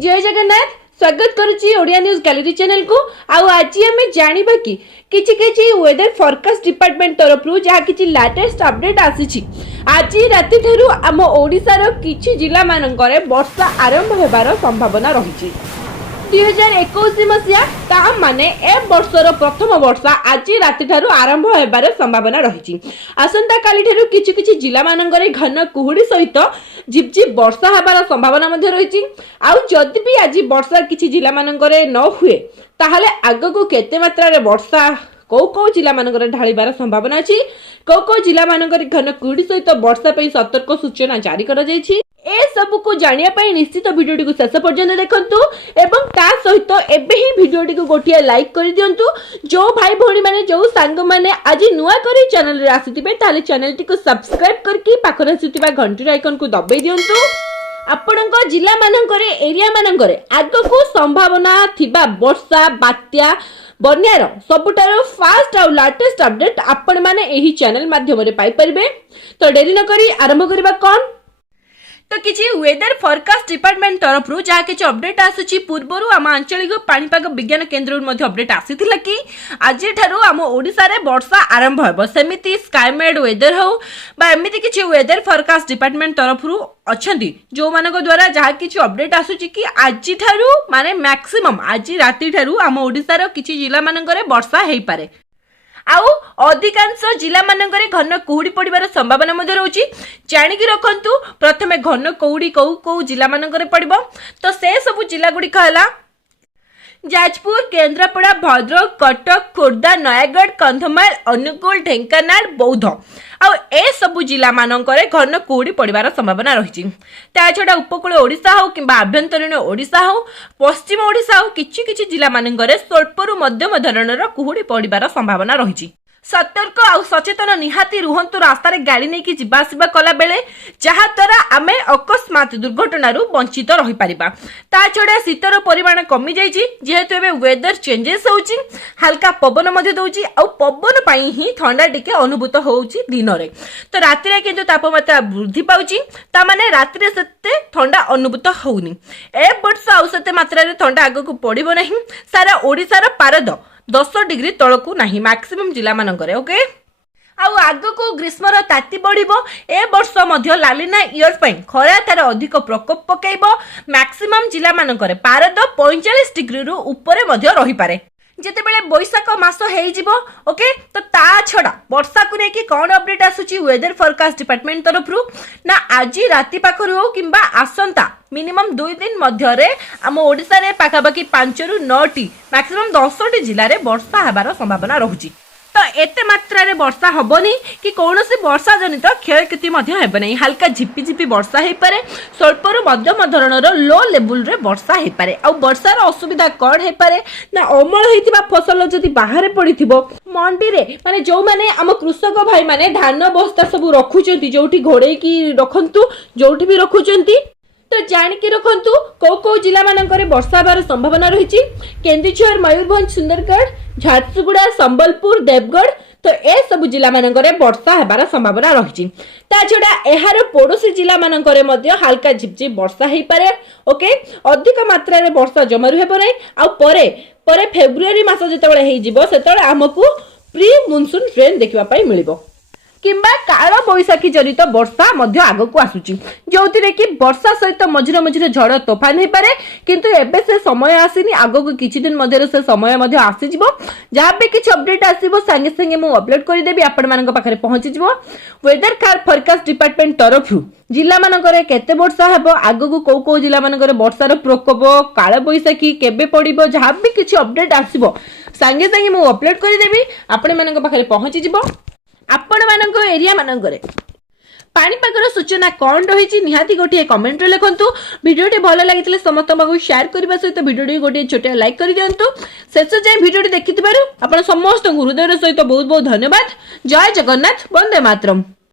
जय जगन्नाथ स्वागत करुच्ची Odia news gallery channel को। आज आम जाना कि किछि वेदर फोरकास्ट डिपार्टमेंट तरफ जहाँ किछि लेटेस्ट अपडेट आसी। आज राति ठारू आम ओडिशार किछि जिला मानकरे वर्षा आरंभ होबार संभावना रही। 2021 मसीहा ता माने ए वर्षर प्रथम वर्षा आज राति ठारू आरंभ होबार संभावना रही। आसंता काली ठारू किछि किछि जिला मानकरे घन कुहुड़ी सहित झिपझिप वर्षा होबार संभावना मध्ये रही। आउ जदि भी आज वर्षा किछि जिला मानकरे न हुए ताहले आगको केते मात्रा रे वर्षा कौ जिला मानकरे ढाळिबार संभावना अछि। कौ जिला मानकरे घन कुहुड़ी सहित वर्षा पई सतर्क सूचना जारी करा जायछि। ए सब को जानिया पई निश्चित वीडियोटी को शेष पर्यंत देखंतु एवं ता सहित एबे ही वीडियोटी को गोटिया लाइक कर दियंतु। जो भाई भौणी माने जो सांग माने आज नुआ करी चैनल रे आसीतिबे ताले चैनल टी को सब्सक्राइब करके पाखरे आसीतिबा घंटी आइकन को दबाई दियंतु। आपणको जिला मानकरे एरिया मानकरे आगको संभावना थिबा वर्षा बात्या बन्यार सबुठार फास्ट आउ लेटेस्ट अपडेट आपण माने एही चैनल माध्यम रे पाई परिबे। तो डेरी न करी आरंभ करबा कोन तो किछि वेदर फोरकास्ट डिपार्टमेंट तरफ जहाँ किछि अपडेट आसुची। पूर्वरु आम आंचलिक पाणीपाग विज्ञान केन्द्र मध्ये अपडेट आसीथिला कि आज ठारू आम ओडिसा रे वर्षा आरंभ हेबो। सेमिति स्काईमेड वेदर हो बा एमिति किछि वेदर फोरकास्ट डिपार्टमेंट तरफ अछंती जो मानक द्वारा जहाँ किछि अपडेट आसुची कि आज ठारू माने मैक्सिमम आज राति ठारू आम ओडिसा रो किछि जिला मानकरे वर्षा हेई पारे। आउ अधिकांश जिला मानकरे घन कुहुड़ी पड़िबार संभावना मध्ये रहउची। जानिकी रखंतु प्रथमे घन कुहुड़ी कौ जिला मानकरे पड़िबो। तो से सब जिला गुडी कहला जाजपुर केन्द्रापड़ा भद्रक कटक खोर्धा नयागढ़ कंधमाल अनुगुल ढेंकानाल बौद्ध आउ ए सबु जिला मानकरे घन कुहुड़ी पड़िबार संभावना रही। ता छड़ा उपकूल ओडिशा हो किंबा आभ्यंतरीण ओडिशा हो पश्चिम ओडिशा हो किछि किछि जिला मानकरे स्वल्परु मध्यम धरणर कुहुड़ी पड़िबार संभावना रही। सतर्क आउ सचेतन निहाती रुहंतु। रास्ता रे गाड़ी नहीं कि जिबा आसिबा कला बेले जहा द्वारा आमे अकस्मात दुर्घटनारू वंचित रही पारिबा। ता छड़ा शीतर परिमाण कमी जाइछि जेहेतु एबे वेदर चेंजेस होउछि। हल्का पवन मध्ये दउछि आउ पवन पई ही ठंडा टिके अनुभूत होउछि दिन रे। तो राति रे किंतु तापमात्रा वृद्धि पाउछि ता माने राति रे सेते ठंडा अनुभूत होउनी। ए वर्ष आउ सेते मात्रा रे ठंडा आगको पड़िबो नहीं। सारा ओडिसा रो पारद 10 डिग्री तलकू नहीं मैक्सिमम जिला मानकरे। ओके आउ आगको ग्रीष्मर ताती बढ़िबो। ए वर्ष मध्य लालिना इयर पई खरा तार अधिक प्रकोप पकेइबो। मैक्सिमम जिला मानकरे पारद 45 डिग्री रु ऊपर मध्य रही पारे जेतेबेले बैशाख मास हेई जिवो। ओके तो ता छडा वर्षा को नेकी कोन अपडेट आसुची वेदर फोरकास्ट डिपार्टमेंट तरफ ना आज राति पाखरु हो किंबा आसंता मिनिमम 2 दिन मध्य रे आम ओडिसा रे पाखापाखि 5 रु 9 टी मैक्सिमम 10 टी जिल्ला रे वर्षा हेबार संभावना रहुची। तो एते मात्रा रे वर्षा हबनी कि कोनोसी वर्षा जनित क्षयक्षति मध्य हेबे नै। हल्का झिपी झिपी वर्षा हेई पारे स्वल्परु मध्यम धरणर लो लेवल रे वर्षा हेई पारे। आ वर्षार असुविधा कोन हेई पारे ना अमल हेतिबा फसल जदि बाहर पड़िथिबो मंडी रे माने जो माने हम कृषक भाई माने धान बस्ता सब रखुचंती जोठी घोड़े की रखंतु जोठी भी रखुचंती। तो जानिकी रखंतु कौ जिला मानकरे वर्षा हेबार संभावना रही। केन्दुझर मयूरभंज सुंदरगढ़ झारसुगुड़ा संबलपुर देवगढ़ तो ए सब जिला मानकरे वर्षा हेबार संभावना रही। ता छडा एहार पड़ोसी जिला मानकरे मध्य हल्का झिपझिप वर्षा हेई पारे। ओके अधिक मात्रा रे वर्षा जमारु हेबो नै। आ परे फेब्रुआरी मास जेतेबेले हेई जिवो सेतेबेले हमकु प्री मॉनसून ट्रेन देखिबा पई मिलिबो किंबा काल बैशाखी जनित वर्षा मध्य आगको आसुची जोथिरे कि वर्षा सहित मझिरे मझिरे झड़ तोफान हेई पारे। किंतु एबे से समय आसीनी आगको किछि दिन मध्य से समय मध्य आसी जिवो। जहाँ भी किछि अपडेट आसीबो संगे संगे मु अपलोड करि देबी आपण मानक पाखरे पहुंची जिवो। वेदर फोरकास्ट डिपार्टमेंट तरफ जिला मानकरे केते वर्षा हेबो आगको कौ जिला मानकरे वर्षार प्रकोप काल बैशाखी केबे पड़िबो जहाँ भी किछि अपडेट आसीबो संगे संगे मु अपलोड करि देबी आपण मानक पाखरे पहुंची जिवो। आपण मानक एरिया मानकरे पाणीपागर सूचना कौन रही निहाती गोटे कमेंट लिखंतु। वीडियोटी भल लगी समस्त शेयर करने सहित वीडियो गोटे छोटे लाइक कर दिंतु। शेष जाए वीडियोटी देखि आपण समस्त हृदय सहित बहुत बहुत धन्यवाद। जय जगन्नाथ वंदे मातरम।